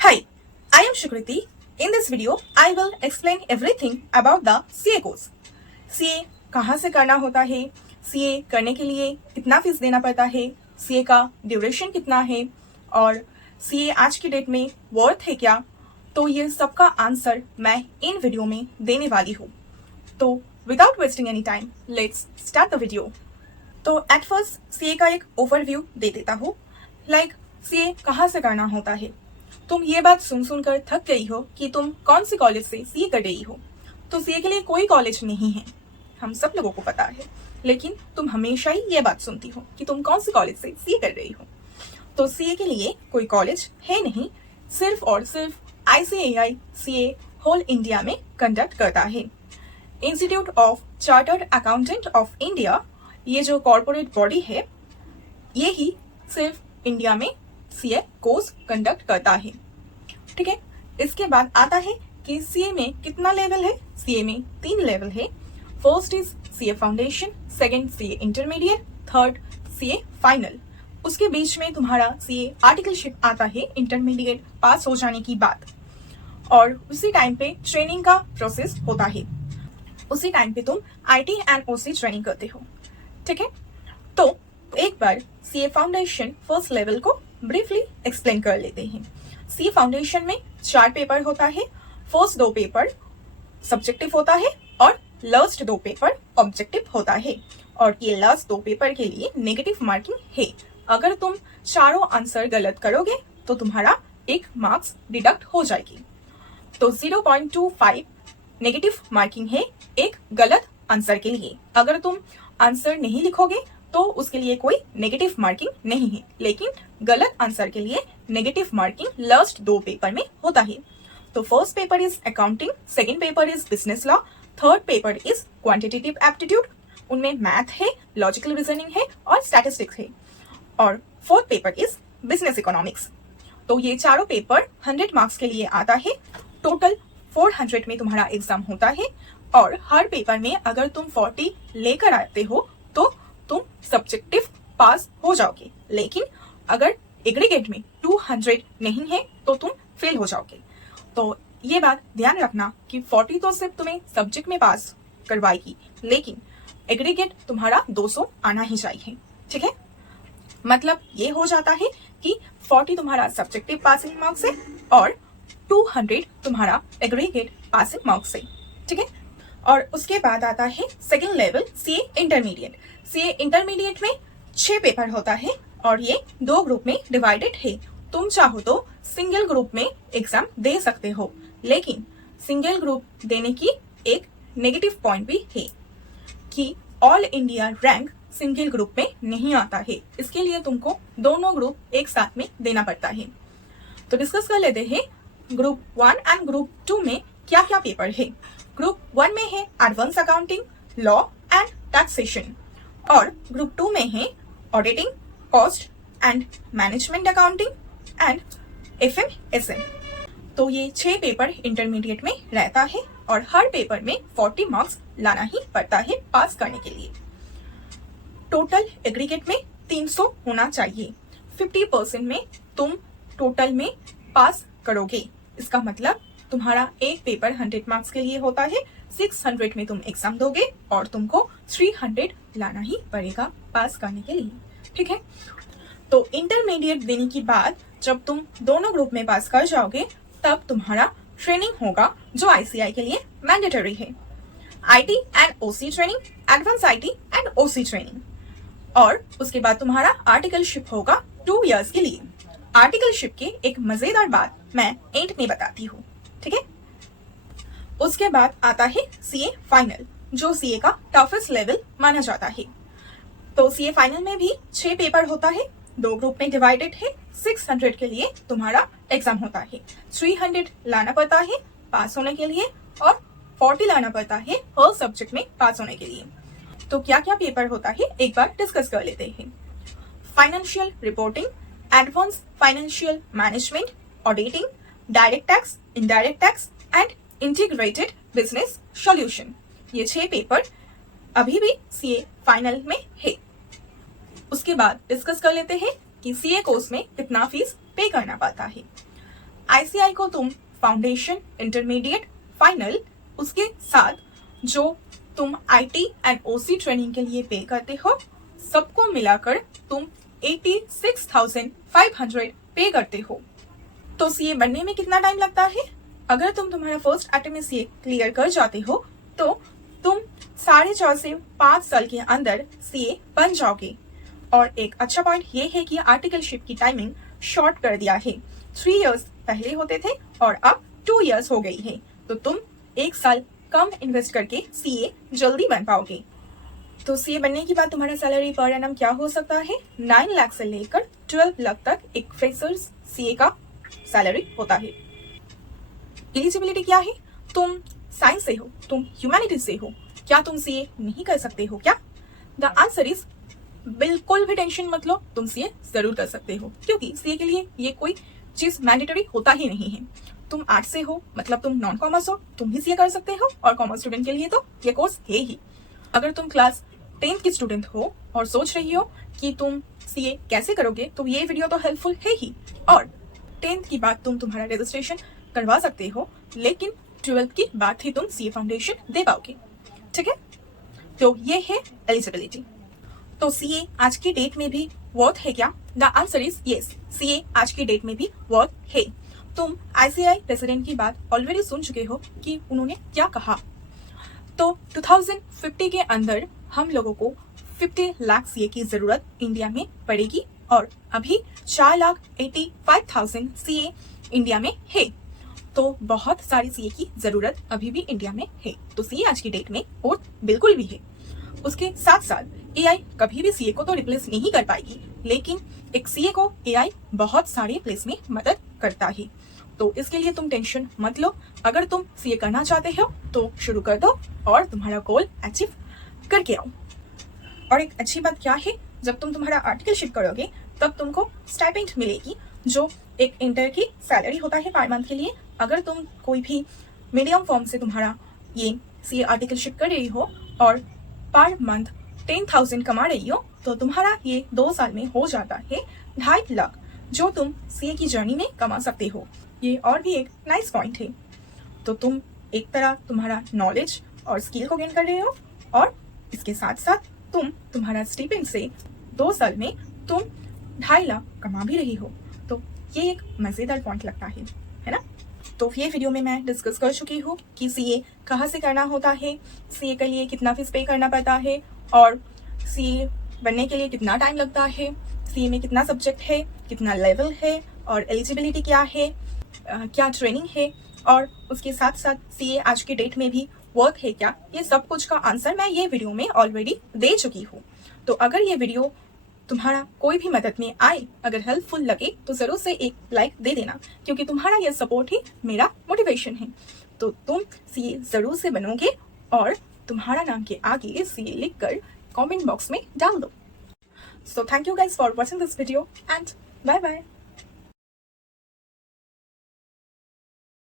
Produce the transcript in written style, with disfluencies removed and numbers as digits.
Hi, I am Shukriti. In this video, I will explain everything about the CA course. CA कहाँ से करना होता है, CA करने के लिए कितना फीस देना पड़ता है, CA का ड्यूरेशन कितना है और CA आज की डेट में वर्थ है क्या, तो ये सबका आंसर मैं इन वीडियो में देने वाली हूँ. तो without wasting any time let's start the video. तो एट फर्स्ट CA का एक ओवरव्यू दे देता हूँ. लाइक CA कहाँ से करना होता है. तुम ये बात सुनकर थक गई हो कि तुम कौन सी कॉलेज से CA कर रही हो. तो CA के लिए कोई कॉलेज नहीं है, हम सब लोगों को पता है, लेकिन तुम हमेशा ही ये बात सुनती हो कि तुम कौन सी कॉलेज से CA कर रही हो. तो CA के लिए कोई कॉलेज है नहीं, सिर्फ और सिर्फ ICAI CA होल इंडिया में कंडक्ट करता है. Institute of chartered accountant of India, ये जो कॉर्पोरेट बॉडी है, ये ही सिर्फ इंडिया में CA कोर्स कंडक्ट करता है. ठीक है. इसके बाद आता है कि CA में कितना लेवल है. CA में 3 लेवल है. First is CA foundation, second CA intermediate, third CA final. उसके बीच में तुम्हारा CA आर्टिकलशिप आता है इंटरमीडिएट पास हो जाने की बाद, और उसी टाइम पे ट्रेनिंग का प्रोसेस होता है. उसी टाइम पे तुम IT एंड OC ट्रेनिंग करते हो. ठीक है. तो एक बार CA फाउंडेशन फर्स्ट लेवल को ब्रीफली एक्सप्लेन कर लेते हैं. CA फाउंडेशन में 4 पेपर होता है. फर्स्ट 2 पेपर सब्जेक्टिव होता है और लास्ट 2 पेपर ऑब्जेक्टिव होता है. और ये लास्ट 2 पेपर के लिए नेगेटिव मार्किंग है. अगर तुम चारों आंसर गलत करोगे तो तुम्हारा 1 मार्क्स डिडक्ट हो जाएगी. तो 0.25 नेगेटिव मार्किंग है एक गलत आंसर के लिए. अगर तुम आंसर नहीं लिखोगे तो उसके लिए कोई नेगेटिव मार्किंग नहीं है, लेकिन गलत आंसर के लिए नेगेटिव मार्किंग लास्ट 2 पेपर में होता है. तो first paper is accounting, second paper is business law, third paper is quantitative aptitude. उनमें मैथ है, लॉजिकल रीजनिंग है और स्टैटिस्टिक्स है. और fourth paper is business economics. तो ये चारों पेपर 100 मार्क्स के लिए आता है. टोटल 400 में तुम्हारा एग्जाम होता है. और हर पेपर में अगर तुम 40 लेकर आते हो तो तुम सब्जेक्टिव पास हो जाओगे, लेकिन अगर एग्रीगेट में 200 नहीं है तो तुम फेल हो जाओगे. तो ये बात ध्यान रखना कि 40 तो सिर्फ तुम्हें सब्जेक्ट में पास करवाएगी, लेकिन एग्रीगेट तुम्हारा 200 आना ही चाहिए. ठीक है. मतलब ये हो जाता है कि 40 तुम्हारा सब्जेक्टिव पासिंग मार्क्स है और 200 तुम्हारा एग्रीगेट पासिंग मार्क्स है. ठीक है. और उसके बाद आता है second level CA intermediate. CA intermediate में 6 पेपर होता है और ये 2 ग्रुप में डिवाइडेड है. तुम चाहो तो सिंगल ग्रुप में एग्जाम दे सकते हो, लेकिन सिंगल ग्रुप देने की एक नेगेटिव पॉइंट भी है कि all India rank single group में नहीं आता है. इसके लिए तुमको दोनों ग्रुप एक साथ में देना पड़ता है. तो डिस्कस कर लेते हैं ग्रुप 1 एंड ग्रुप 2 में क्या क्या पेपर है. ग्रुप 1 में है advance accounting, law and taxation. और ग्रुप 2 में है auditing, cost and management accounting and FMSM. तो ये 6 पेपर इंटरमीडिएट में रहता है और हर पेपर में 40 मार्क्स लाना ही पड़ता है पास करने के लिए. टोटल एग्रीगेट में 300 होना चाहिए. 50% में तुम टोटल में पास करोगे. इसका मतलब तुम्हारा एक पेपर 100 मार्क्स के लिए होता है. 600 में तुम एग्जाम दोगे और तुमको 300 लाना ही पड़ेगा पास करने के लिए. ठीक है. तो इंटरमीडिएट देने के बाद जब तुम दोनों ग्रुप में पास कर जाओगे तब तुम्हारा ट्रेनिंग होगा जो ICAI के लिए मैंडेटरी है. IT and OC training, advance IT and OC training. और उसके बाद तुम्हारा आर्टिकलशिप होगा 2 इयर्स के लिए. आर्टिकलशिप की एक मजेदार बात मैं एंड में बताती हूँ. ठीक है. उसके बाद आता है CA फाइनल, जो CA का टफेस्ट लेवल माना जाता है. तो CA फाइनल में भी 6 पेपर होता है, 2 ग्रुप में डिवाइडेड है. 600 के लिए तुम्हारा एग्जाम होता है. 300 लाना पड़ता है पास होने के लिए और 40 लाना पड़ता है हर सब्जेक्ट में पास होने के लिए. तो क्या क्या पेपर होता है एक बार डिस्कस कर लेते हैं. Financial reporting, advance financial management, auditing, direct tax, indirect tax and integrated business solution. ये 6 पेपर अभी भी CA फाइनल में है. उसके बाद डिस्कस कर लेते हैं कि CA कोर्स में कितना फीस पे करना पड़ता है. ICAI को तुम फाउंडेशन, इंटरमीडिएट, फाइनल, उसके साथ जो तुम IT एंड OC ट्रेनिंग के लिए पे करते हो, सबको मिलाकर तुम 86,500 पे करते हो। तो CA बनने में कितना टाइम लगता है? अगर तुम तुम्हारा फर्स्ट अटेम्प्ट में CA क्लियर कर जाते हो तो तुम 4.5 से 5 साल के अंदर CA बन जाओगे। और एक अच्छा पॉइंट ये है कि आर्टिकलशिप की टाइमिंग शॉर्ट कर दिया है। 3 इयर्स पहले होते थे और अब 2 इयर्स हो गई है, तो तुम 1 साल कम इन्वेस्ट करके CA जल्दी बन पाओगे। तो CA बनने के बाद तुम्हारा सैलरी पर एनम क्या हो सकता है? 9 लाख से लेकर 12 लाख तक एक फ्रेशर्स CA का सैलरी होता है। एलिजिबिलिटी क्या है? तुम साइंस से हो, तुम ह्यूमैनिटीज से हो, क्या तुम CA नहीं कर सकते हो क्या? द आंसर इज बिल्कुल भी टेंशन मत लो, तुम CA जरूर कर सकते हो, क्योंकि CA के लिए ये कोई चीज मैंडेटरी होता ही नहीं है। तुम आर्ट्स से हो, मतलब तुम नॉन कॉमर्स हो, तुम ही CA कर सकते हो, और कॉमर्स स्टूडेंट के लिए तो ये कोर्स है ही। अगर तुम क्लास 10th की स्टूडेंट हो और सोच रही हो कि तुम CA कैसे करोगे, तो ये वीडियो तो हेल्पफुल है ही। और 10th की बाद तुम तुम्हारा रजिस्ट्रेशन करवा सकते हो, लेकिन 12th की बाद ही तुम CA फाउंडेशन दे पाओगे। ठीक है, तो ये है एलिजिबिलिटी। तो CA आज की डेट में भी वर्थ है क्या? The answer is yes, CA आज की डेट में भी वर्थ है। तुम ICAI प्रेसिडेंट की बात ऑलरेडी सुन चुके हो कि उन्होंने क्या कहा। तो 2050 के अंदर हम लोगों को 50 लाख CA की जरूरत इंडिया में पड़ेगी, और अभी 4,85,000 CA इंडिया में है। तो बहुत सारी CA की जरूरत अभी भी इंडिया में है। तो CA आज की डेट में वर्थ बिल्कुल भी है। उसके साथ साथ AI कभी भी CA को तो रिप्लेस नहीं कर पाएगी, लेकिन एक CA को AI बहुत सारे प्लेस में मदद करता है। तो इसके लिए तुम टेंशन मत लो। अगर तुम CA करना चाहते हो तो शुरू कर दो और तुम्हारा गोल अचीव करके आओ। और एक अच्छी बात क्या है, जब तुम तुम्हारा आर्टिकलशिप करोगे तब तुमको स्टाइपेंड मिलेगी, जो एक इंटर की सैलरी होता है पर मंथ के लिए। अगर तुम कोई भी मीडियम फॉर्म से तुम्हारा ये CA आर्टिकलशिप कर रही हो और पर मंथ 10,000 कमा रही हो, तो तुम्हारा ये 2 साल में हो जाता है 2.5 लाख, जो तुम CA की जर्नी में कमा सकते हो। ये और भी एक नाइस पॉइंट है। तो तुम एक तरह तुम्हारा नॉलेज और स्किल को गेन कर रहे हो, और इसके साथ साथ तुम तुम्हारा स्टाइपेंड से 2 साल में तुम 2.5 लाख कमा भी रही हो। तो ये एक मजेदार पॉइंट लगता है ना? तो ये वीडियो में मैं डिस्कस कर चुकी हूँ कि CA कहाँ से करना होता है, CA के लिए कितना फीस पे करना पड़ता है, और CA बनने के लिए कितना टाइम लगता है, CA में कितना सब्जेक्ट है, कितना लेवल है, और एलिजिबिलिटी क्या है, क्या ट्रेनिंग है, और उसके साथ साथ CA आज की डेट में भी वर्क है क्या, ये सब कुछ का आंसर मैं ये वीडियो में ऑलरेडी दे चुकी हूँ। तो अगर ये वीडियो तुम्हारा कोई भी मदद में आए, अगर हेल्पफुल लगे, तो जरूर से एक लाइक दे देना, क्योंकि तुम्हारा ये सपोर्ट ही मेरा मोटिवेशन है। तो तुम CA जरूर से बनोगे, और तुम्हारा नाम के आगे CA लिखकर कमेंट बॉक्स में डाल दो। So thank you guys for watching this video, and bye bye.